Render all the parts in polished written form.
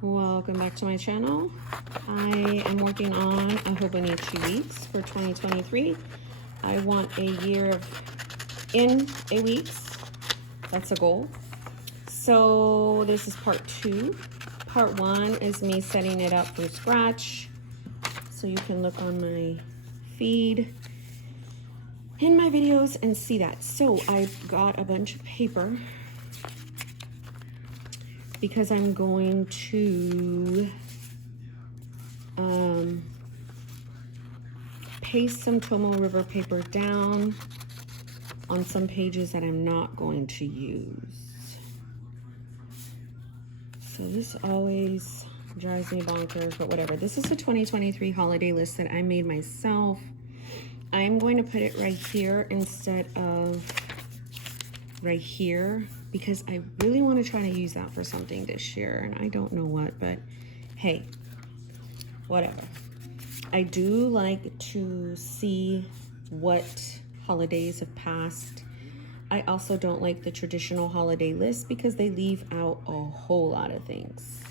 Welcome back to my channel. I am working on a Hobonichi weeks for 2023. I want a year of in a weeks. That's a goal. So this is part 2. Part 1 is me setting it up from scratch. So you can look on my feed in my videos and see that. So I've got a bunch of paper because I'm going to paste some Tomo River paper down on some pages that I'm not going to use. So this always drives me bonkers, but whatever. This is a 2023 holiday list that I made myself. I'm going to put it right here instead of right here because I really want to try to use that for something this year, and I don't know what, but hey, whatever. I do like to see what holidays have passed. I also don't like the traditional holiday list because they leave out a whole lot of things.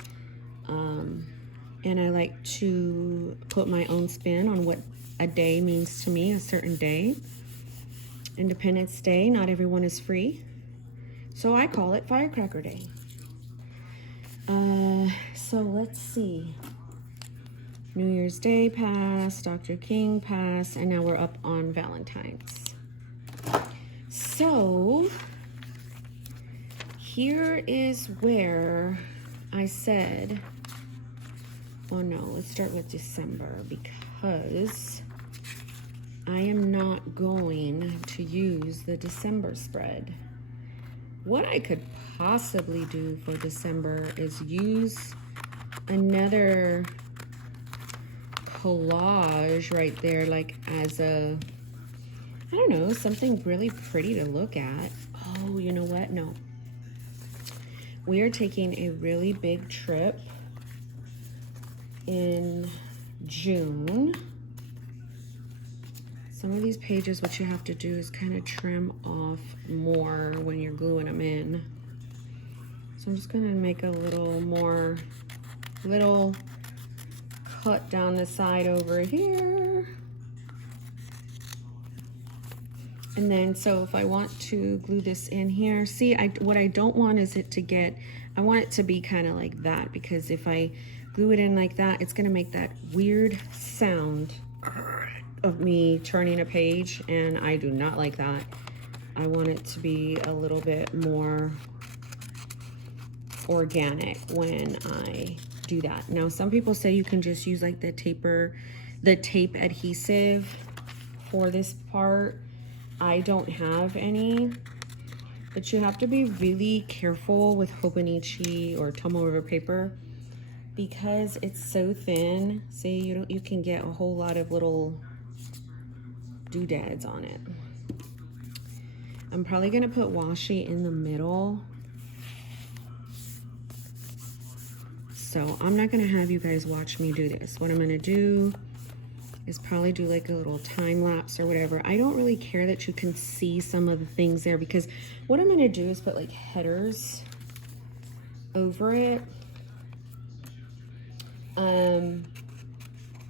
And I like to put my own spin on what a day means to me, a certain day. Independence Day, not everyone is free. So I call it Firecracker Day. So let's see. New Year's Day passed, Dr. King passed, and now we're up on Valentine's. So here is where I said, oh no, let's start with December because I am not going to use the December spread. What I could possibly do for December is use another collage right there, like as a, I don't know, something really pretty to look at. Oh, you know what? No. We are taking a really big trip in June. Some of these pages, what you have to do is kind of trim off more when you're gluing them in. So I'm just gonna make a little more, little cut down the side over here. And then, so if I want to glue this in here, see, what I don't want is it to get, I want it to be kind of like that, because if I glue it in like that, it's gonna make that weird sound of me turning a page, and I do not like that. I want it to be a little bit more organic when I do that. Now, some people say you can just use like the tape adhesive for this part. I don't have any, but you have to be really careful with Hobonichi or Tomo River paper because it's so thin. See, you can get a whole lot of little doodads on it. I'm probably gonna put washi in the middle. So I'm not gonna have you guys watch me do this. What I'm gonna do is probably do like a little time lapse or whatever. I don't really care that you can see some of the things there because what I'm gonna do is put like headers over it.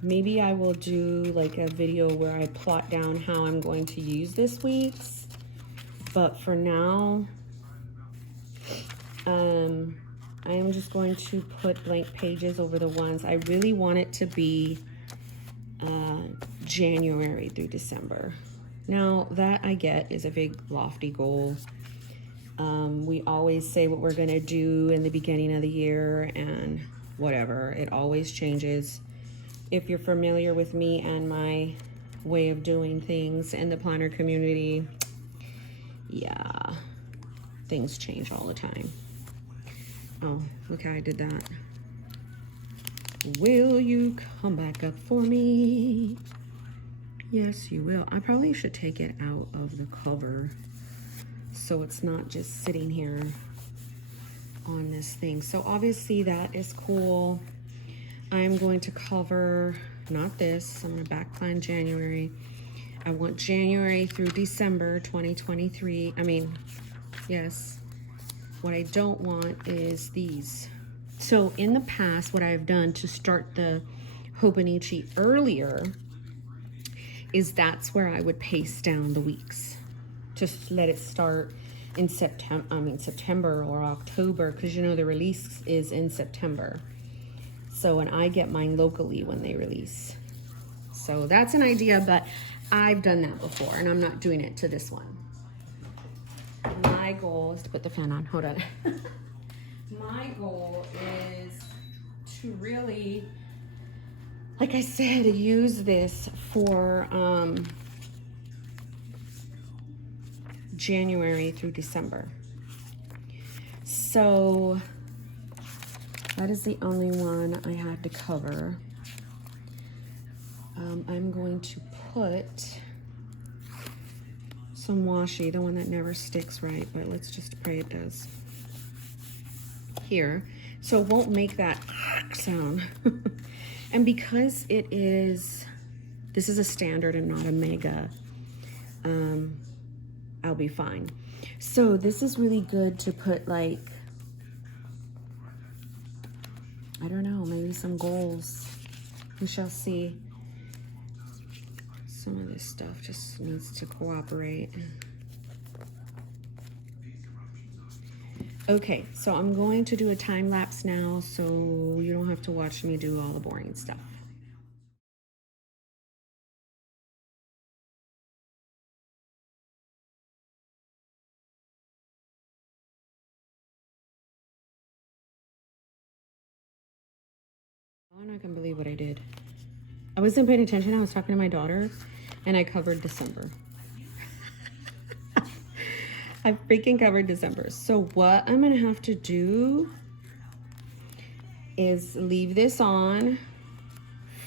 Maybe I will do like a video where I plot down how I'm going to use this week's, but for now, I am just going to put blank pages over the ones. I really want it to be January through December. Now that I get is a big lofty goal. We always say what we're gonna do in the beginning of the year and whatever, it always changes. If you're familiar with me and my way of doing things in the planner community, yeah, things change all the time. Oh, look how I did that. Will you come back up for me? Yes, you will. I probably should take it out of the cover so it's not just sitting here on this thing. So obviously that is cool. I'm going to cover, not this, I'm gonna back plan January. I want January through December 2023. I mean, yes. What I don't want is these. So in the past, what I've done to start the Hobonichi earlier is that's where I would paste down the weeks. Just let it start in September or October, because you know the release is in September. So, and I get mine locally when they release. So that's an idea, but I've done that before and I'm not doing it to this one. My goal is to put the fan on, hold on. My goal is to really, like I said, use this for January through December. So that is the only one I had to cover. I'm going to put some washi, the one that never sticks right, but let's just pray it does, here. So it won't make that sound. And because it is, this is a standard and not a mega, I'll be fine. So this is really good to put, like, I don't know, maybe some goals. We shall see. Some of this stuff just needs to cooperate. Okay, so I'm going to do a time lapse now so you don't have to watch me do all the boring stuff. I'm not gonna believe what I did. I wasn't paying attention. I was talking to my daughter and I covered December. I freaking covered December. So what I'm gonna have to do is leave this on,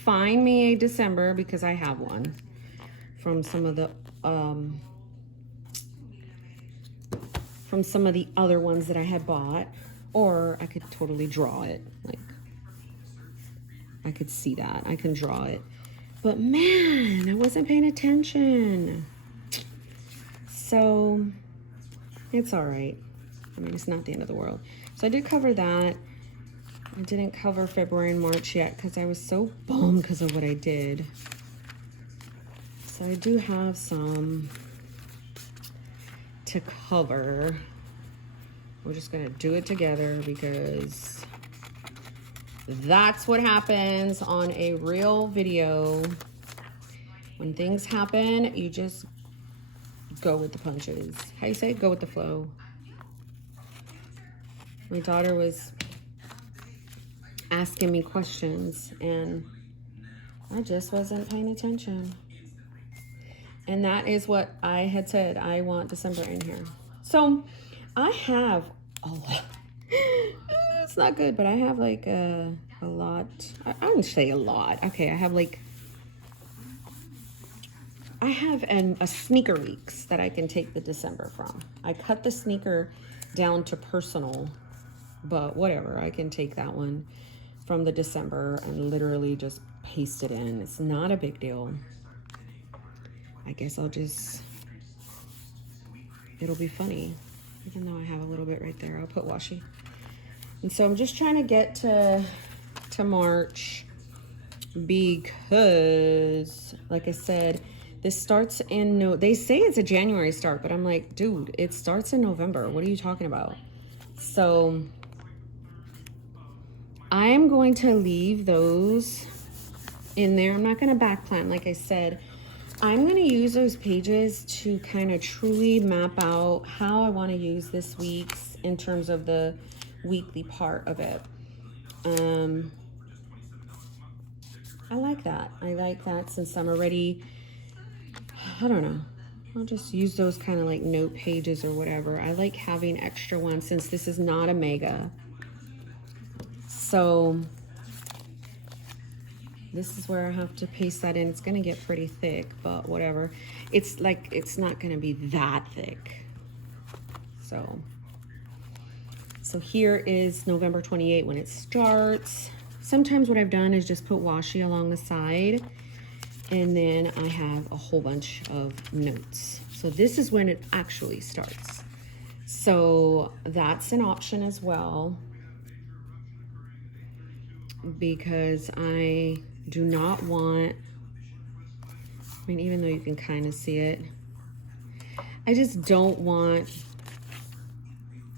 find me a December, because I have one from some of the other ones that I had bought, or I could totally draw it. Like, I could see that. I can draw it. But man, I wasn't paying attention. So it's all right. I mean, it's not the end of the world. So I did cover that. I didn't cover February and March yet because I was so bummed because of what I did. So I do have some to cover. We're just gonna do it together because that's what happens on a real video. When things happen, you just go with the punches. How you say? Go with the flow. My daughter was asking me questions and I just wasn't paying attention. And that is what I had said. I want December in here. So I have a lot. It's not good, but I have like a lot. I wouldn't say a lot. Okay, I have a sneaker weeks that I can take the December from. I cut the sneaker down to personal, but whatever, I can take that one from the December and literally just paste it in. It's not a big deal. I guess it'll be funny. Even though I have a little bit right there, I'll put washi. And so I'm just trying to get to March because, like I said, this starts in, they say it's a January start, but I'm like, dude, it starts in November. What are you talking about? So I am going to leave those in there. I'm not going to back plan. Like I said, I'm going to use those pages to kind of truly map out how I want to use this week's in terms of the weekly part of it. I like that. I like that since I'm already, I don't know. I'll just use those kind of like note pages or whatever. I like having extra ones since this is not a mega. So this is where I have to paste that in. It's going to get pretty thick, but whatever. It's like, it's not going to be that thick. So here is November 28 when it starts. Sometimes what I've done is just put washi along the side, and then I have a whole bunch of notes. So this is when it actually starts. So that's an option as well. because I do not want, I mean, even though you can kind of see it, I just don't want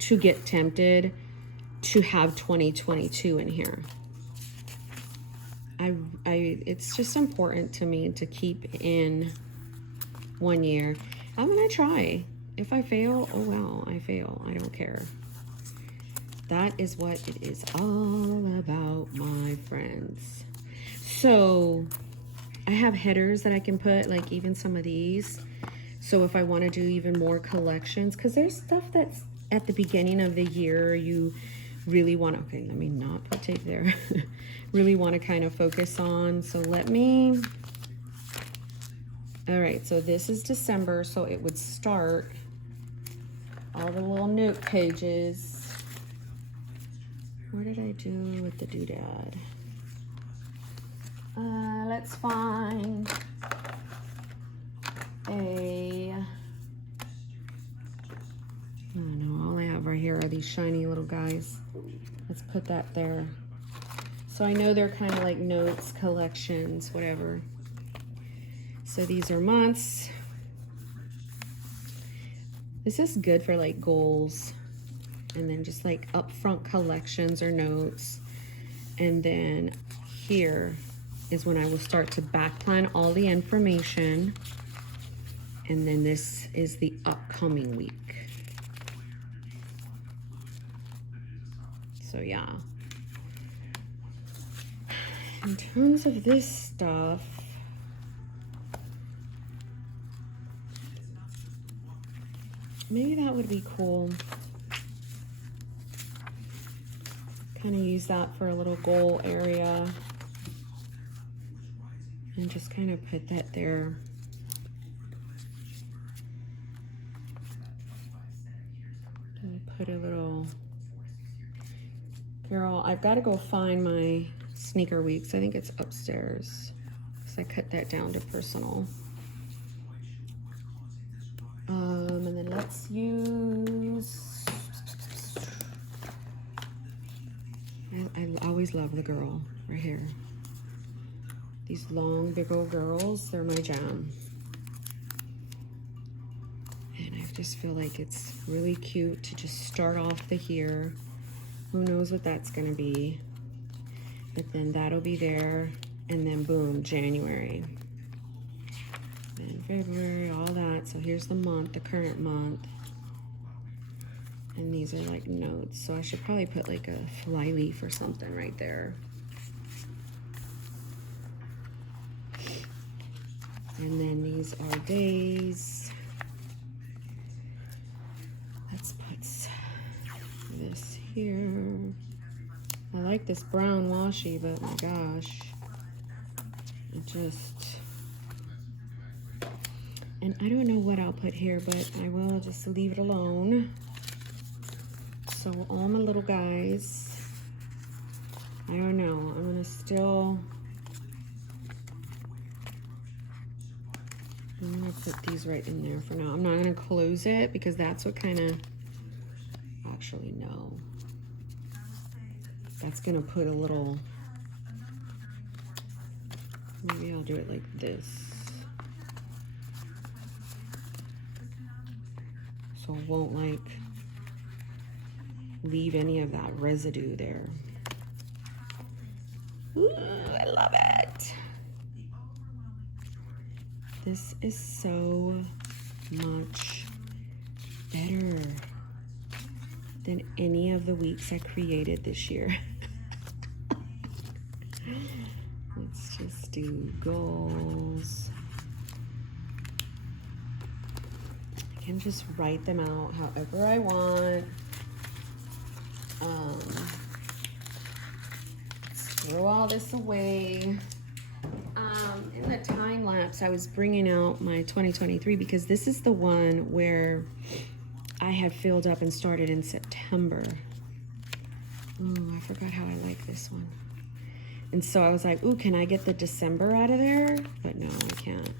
to get tempted to have 2022 in here. It's just important to me to keep in 1 year. I'm gonna try. If I fail, oh well, I fail. I don't care. That is what it is all about, my friends. So I have headers that I can put, like even some of these. So if I want to do even more collections, because there's stuff that's at the beginning of the year you really want to, okay, let me not put tape there, really want to kind of focus on. So let me, all right, so this is December, so it would start all the little note pages. Where did I do with the doodad? Let's find a, I don't know, all I have right here are these shiny little guys. Let's put that there. So I know they're kind of like notes, collections, whatever. So these are months. This is good for like goals, and then just like upfront collections or notes. And then here is when I will start to back plan all the information. And then this is the upcoming week. So yeah. In terms of this stuff, maybe that would be cool. Kind of use that for a little goal area. And just kind of put that there. And put a little, girl, I've got to go find my sneaker weeks. I think it's upstairs. So I cut that down to personal. And then let's use, I always love the girl right here. These long, big old girls, they're my jam. And I just feel like it's really cute to just start off the year. Who knows what that's gonna be. But then that'll be there, and then boom, January. And February, all that. So here's the month, the current month. And these are like notes. So I should probably put like a fly leaf or something right there. And then these are days. Let's put this here. I like this brown washi, but my gosh, it just, and I don't know what I'll put here, but I will just leave it alone. So all my little guys, I don't know, I'm gonna still, I'm gonna put these right in there for now. I'm not gonna close it because that's what kind of, actually no. That's gonna put a little, maybe I'll do it like this. So it won't like leave any of that residue there. Ooh, I love it. This is so much better than any of the weeks I created this year. Let's just do goals. I can just write them out however I want. Let's throw all this away. In the time lapse, I was bringing out my 2023 because this is the one where I had filled up and started in September. Oh, I forgot how I like this one. And so I was like, ooh, can I get the December out of there? But no, I can't.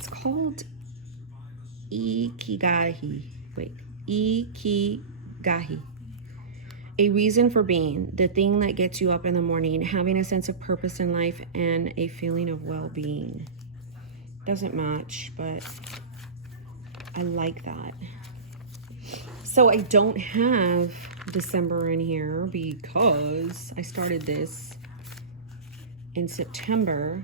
It's called Ikigai. Wait, Ikigai. A reason for being, the thing that gets you up in the morning, having a sense of purpose in life, and a feeling of well-being. Doesn't match, but I like that. So I don't have December in here because I started this in September.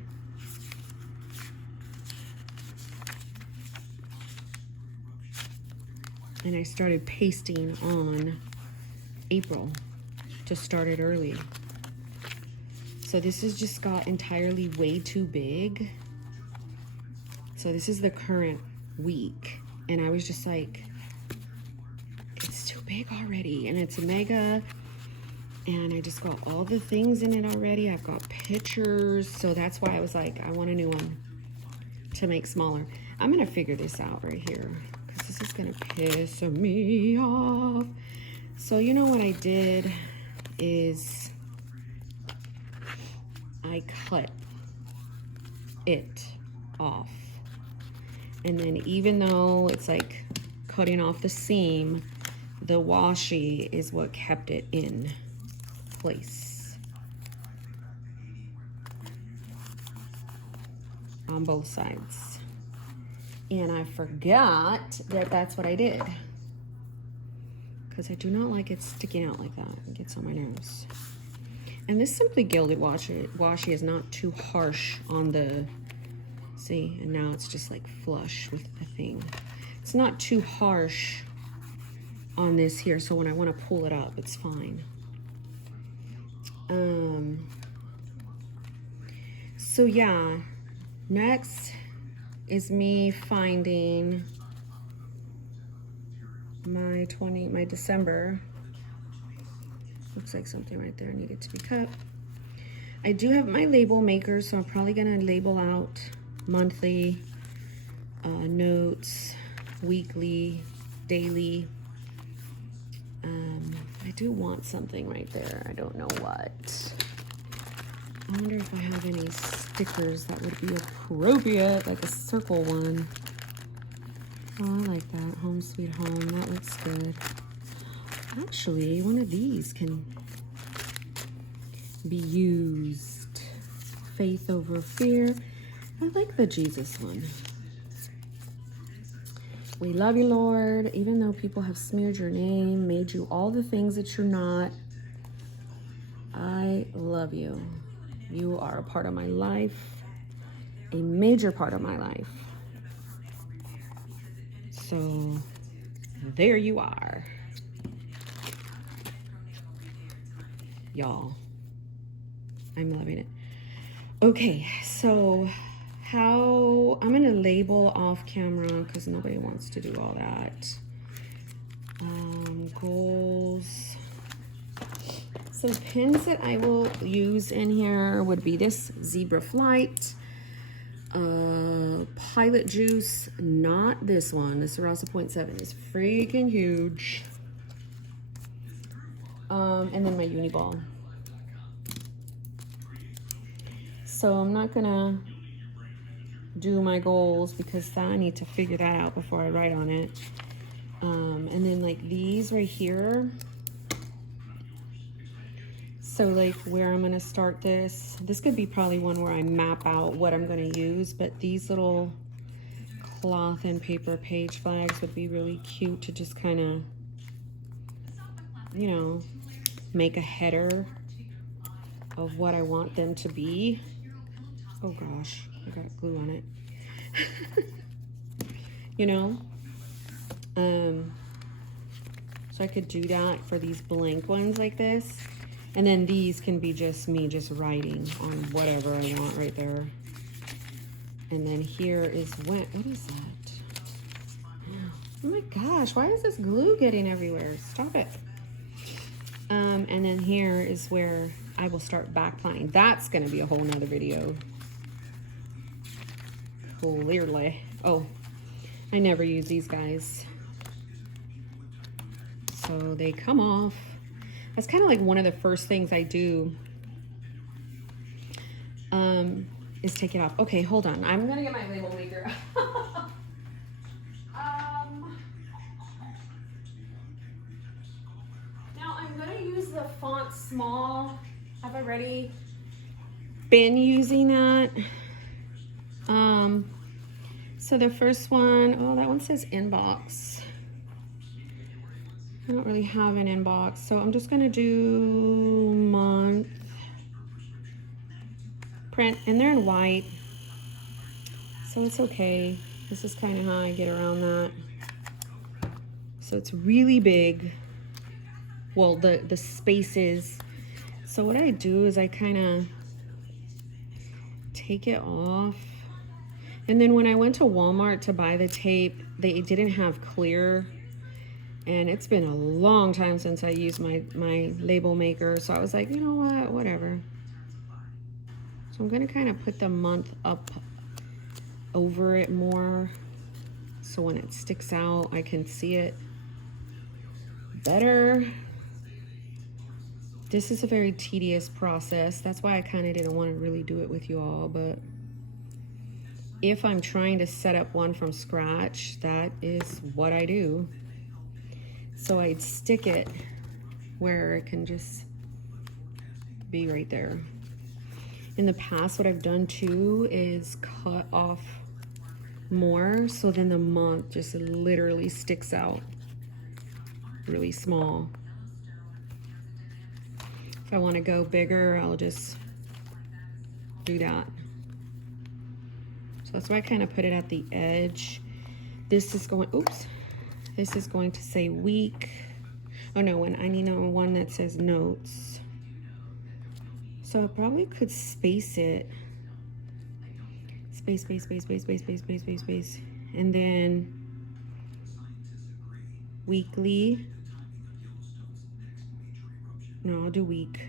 And I started pasting on April to start it early. So this has just got entirely way too big. So this is the current week. And I was just like, it's too big already. And it's mega. And I just got all the things in it already. I've got pictures. So that's why I was like, I want a new one to make smaller. I'm going to figure this out right here, because this is going to piss me off. So you know what I did is I cut it off. And then even though it's like cutting off the seam, the washi is what kept it in place on both sides. And I forgot that that's what I did, because I do not like it sticking out like that. It gets on my nerves. And this Simply Gilded washi is not too harsh on the, see, and now it's just like flush with the thing. It's not too harsh on this here, so when I want to pull it up, it's fine. So yeah, next is me finding my December. Looks like something right there needed to be cut. I do have my label maker, so I'm probably gonna label out monthly, notes, weekly, daily. I do want something right there. I don't know what. I wonder if I have any stickers that would be appropriate, like a circle one. Oh, I like that. Home Sweet Home. That looks good. Actually, one of these can be used. Faith over fear. I like the Jesus one. We love you, Lord, even though people have smeared your name, made you all the things that you're not. I love you. You are a part of my life, a major part of my life. So there you are, y'all. I'm loving it. Okay, so how I'm gonna label off camera because nobody wants to do all that. Goals. Some pins that I will use in here would be this Zebra Flight, Pilot Juice, not this one. The Sarasa 0.7 is freaking huge. And then my uni ball. So I'm not gonna do my goals because I need to figure that out before I write on it. And then like these right here. So like where I'm gonna start this could be probably one where I map out what I'm gonna use, but these little cloth and paper page flags would be really cute to just kind of, you know, make a header of what I want them to be. Oh gosh, I got glue on it. You know, so I could do that for these blank ones like this. And then these can be just me just writing on whatever I want right there. And then here is what is that? Oh my gosh, why is this glue getting everywhere? Stop it. And then here is where I will start back planning. That's gonna be a whole nother video. Clearly. Oh, I never use these guys. So they come off. That's kind of like one of the first things I do is take it off. Okay, hold on. I'm gonna get my label maker. Now I'm gonna use the font small. I've already been using that. So the first one, oh, that one says inbox. I don't really have an inbox, so I'm just gonna do month, print, and they're in white, so it's okay. This is kind of how I get around that. So it's really big. Well, the spaces. So what I do is I kind of take it off. And then when I went to Walmart to buy the tape, they didn't have clear. And it's been a long time since I used my label maker. So I was like, you know what, whatever. So I'm gonna kind of put the month up over it more. So when it sticks out, I can see it better. This is a very tedious process. That's why I kind of didn't want to really do it with you all, but if I'm trying to set up one from scratch, that is what I do. So I'd stick it where it can just be right there. In the past, what I've done too is cut off more, so then the month just literally sticks out really small. If I want to go bigger, I'll just do that. So that's why I kind of put it at the edge. This is going, oops, this is going to say week. Oh no, I need one that says notes. So I probably could space it. Space, space, space, space, space, space, space, space, space. And then weekly. No, I'll do week.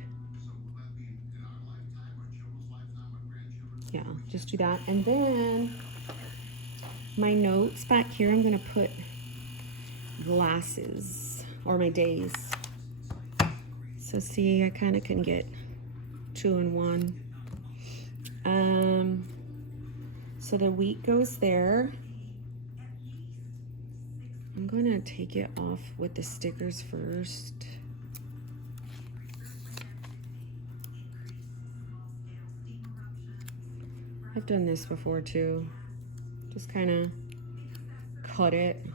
Yeah, just do that. And then my notes back here, I'm gonna put glasses or my days. So see, I kind of can get 2 in 1. So the week goes there. I'm gonna take it off with the stickers first. I've done this before too. Just kind of cut it.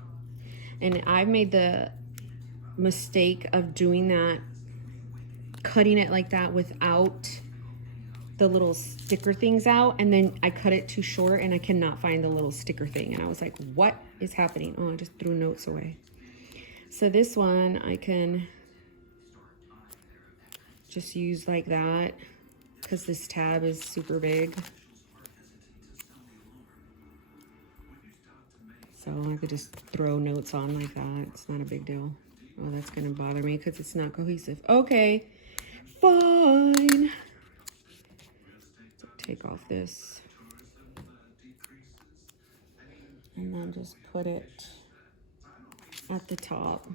And I've made the mistake of doing that, cutting it like that without the little sticker things out, and then I cut it too short and I cannot find the little sticker thing, and I was like, what is happening? Oh, I just threw notes away. So this one I can just use like that because this tab is super big. So I could just throw notes on like that. It's not a big deal. Oh, that's gonna bother me because it's not cohesive. Okay, fine. So take off this. And then just put it at the top.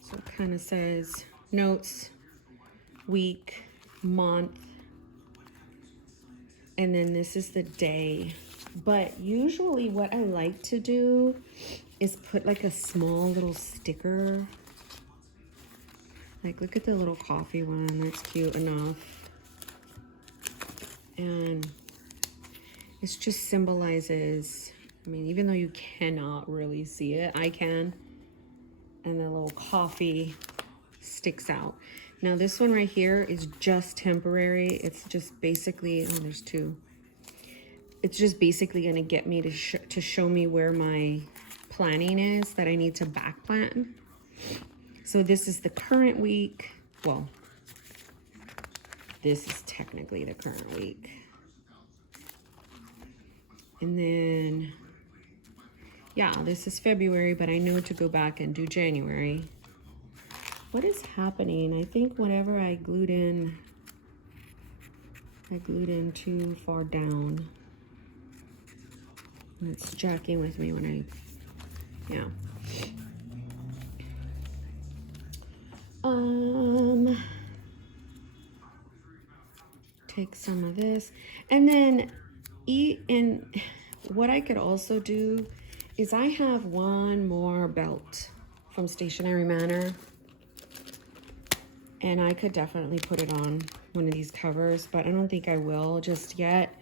So it kind of says notes, week, month, and then this is the day. But usually what I like to do is put like a small little sticker. Like, look at the little coffee one, that's cute enough. And it just symbolizes, I mean, even though you cannot really see it, I can. And the little coffee sticks out. Now this one right here is just temporary. It's just basically, oh, there's 2. It's just basically gonna get me to show me where my planning is that I need to back plan. So this is the current week. Well, this is technically the current week. And then, yeah, this is February, but I know to go back and do January. What is happening? I think whatever I glued in too far down. And it's jacking with me when I, yeah. take some of this. And then what I could also do is I have one more belt from Stationery Manor. And I could definitely put it on one of these covers, but I don't think I will just yet.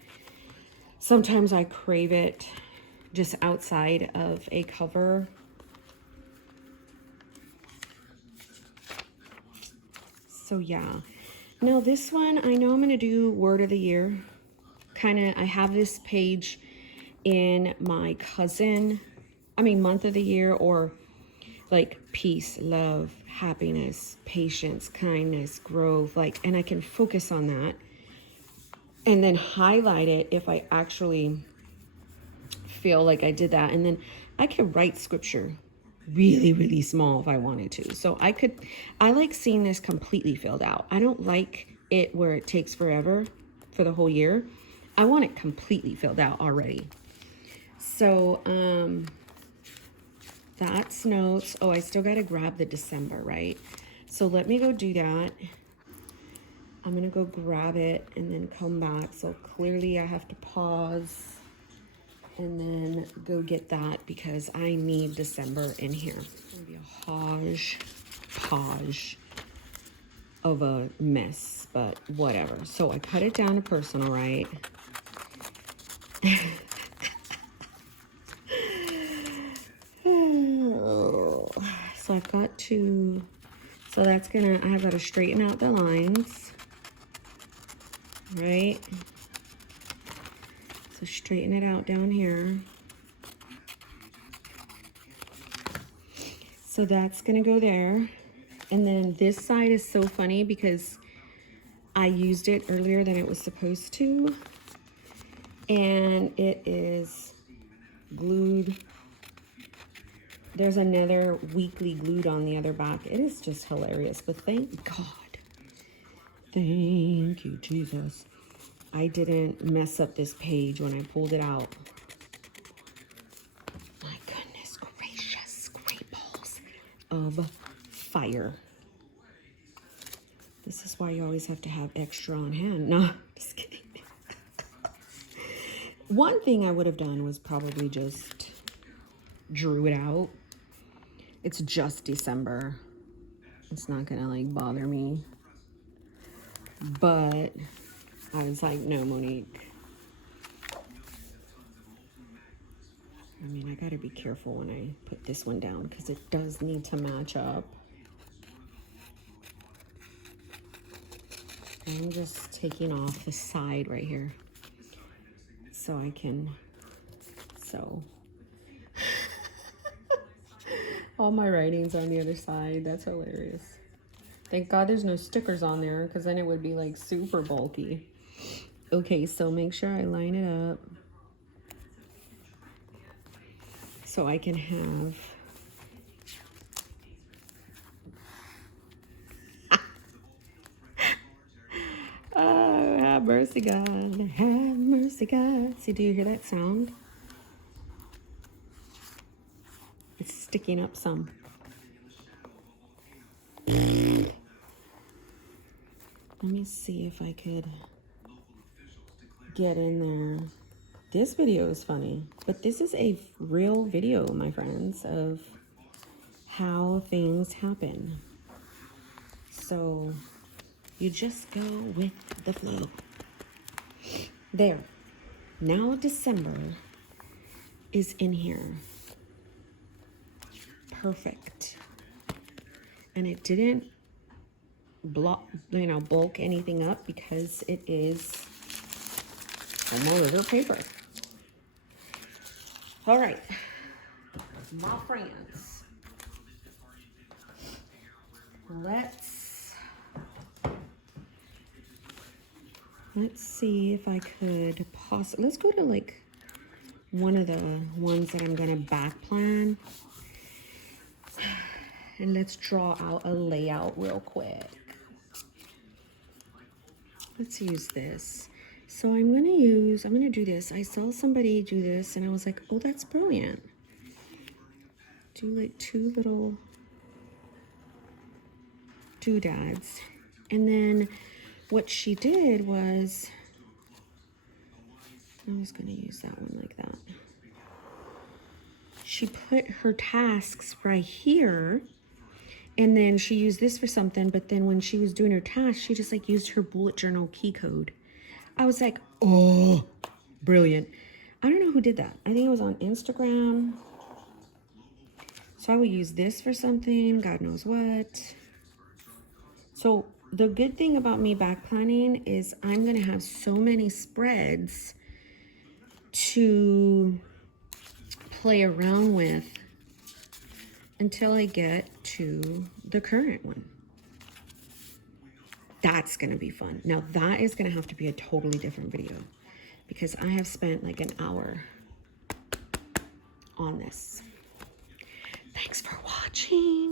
Sometimes I crave it just outside of a cover. So yeah. Now this one, I know I'm gonna do word of the year. I have this page in my month of the year, or like peace, love, happiness, patience, kindness, growth, and I can focus on that and then highlight it if I actually feel like I did that. And then I could write scripture really, really small if I wanted to. So I like seeing this completely filled out. I don't like it where it takes forever for the whole year. I want it completely filled out already. So, that's notes. Oh, I still got to grab the December, right? So let me go do that. I'm going to go grab it and then come back. So clearly I have to pause and then go get that because I need December in here. It's going to be a hodge of a mess, but whatever. So I cut it down to personal, right? So I've got to, so that's gonna, I have got to straighten out the lines, right? So straighten it out down here. So that's gonna go there. And then this side is so funny because I used it earlier than it was supposed to. And it is glued. There's another weekly glued on the other back. It is just hilarious, but thank God. Thank you, Jesus. I didn't mess up this page when I pulled it out. My goodness gracious, great balls of fire. This is why you always have to have extra on hand. No, just kidding. One thing I would have done was probably just drew it out. It's just December. It's not gonna bother me. But I was like, no, Monique. I mean, I gotta be careful when I put this one down because it does need to match up. I'm just taking off the side right here so I can sew. All my writing's on the other side. That's hilarious. Thank God there's no stickers on there because then it would be super bulky. Okay, so make sure I line it up so I can have oh, have mercy, God. Have mercy, God. See, do you hear that sound? It's sticking up some. Let me see if I could get in there. This video is funny, but this is a real video, my friends, of how things happen. So you just go with the flow. There. Now December is in here. Perfect. And it didn't bulk anything up because it is homo paper. All right, my friends, let's see if I could possibly, let's go to one of the ones that I'm gonna back plan, and let's draw out a layout real quick. Let's use this. So I'm gonna do this. I saw somebody do this and I was like, oh, that's brilliant. Do 2 little doodads and then what she did was, I'm just going to use that one like that. She put her tasks right here, and then she used this for something, but then when she was doing her task, she just like used her bullet journal key code. I was like, oh, brilliant. I don't know who did that. I think it was on Instagram. So I would use this for something, God knows what. So the good thing about me back planning is I'm gonna have so many spreads to play around with until I get to the current one. That's gonna be fun. Now that is gonna have to be a totally different video because I have spent like an hour on this. Thanks for watching.